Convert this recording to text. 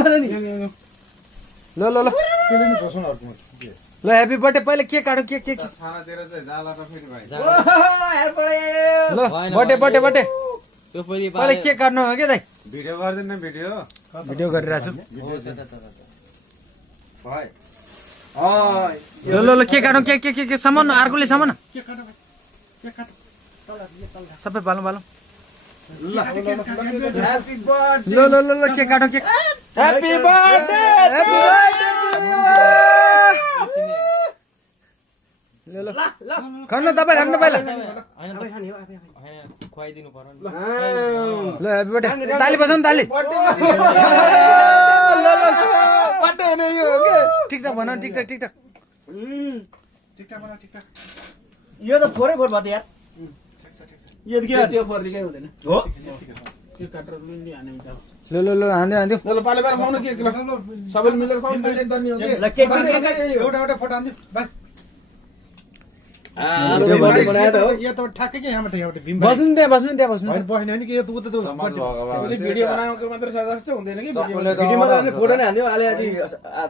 ल ल ल त्यसले नि बस्नु अर्को ल ह्यापी बर्थडे पहिले केक काटौ केक केक छानातिर चाहिँ जाला र फेरि भाइ ल बर्थडे बर्थडे बर्थडे त्यो पहिले पहिले केक काट्नु हो के दाइ भिडियो गर्दैन भिडियो भिडियो गरिरहेछु भाइ ल ल ल केक काटौ केक केक केक सामान अर्कोले सामान सबै बालौँ बालौँ ह्यापी बर्थडे ल ल ल ल केक काटौ cake happy birthday happy birthday ल ल खानु तपाईँ खानु पहिला खुवाइदिनु पर्यो नि ल ह्यापी बर्थडे ताली बजाउनु ताली बर्थडे हुने यो हो के टिकटक भन टिकटक टिकटक यो त थोरै फोर भयो त यार यो त के त्यो पर्ने के हुँदैन हो त्यो काटेर लुन्डी हाने त ल ल ल हान्दियो हान्दियो ल पाले पाले खाउँ न केक ल सबैले मिलेर खाउँ न त नि हो के ल केक एउटा एउटा फोटो हान्दियो बाइ भिडियो बर्थडे बनायो त हो यो त ठ्याक्कै के यहाँबाट यहाँबाट भीम बस्नु नि त्यहाँ बस्नु नि त्यहाँ बस्नु होइन बस्ने होइन कि यो त उता भिडियो बनाएको मात्र सजिलो हुँदैन कि भिडियो भिडियोमा त फोटो नै हान्दियो अहिले आज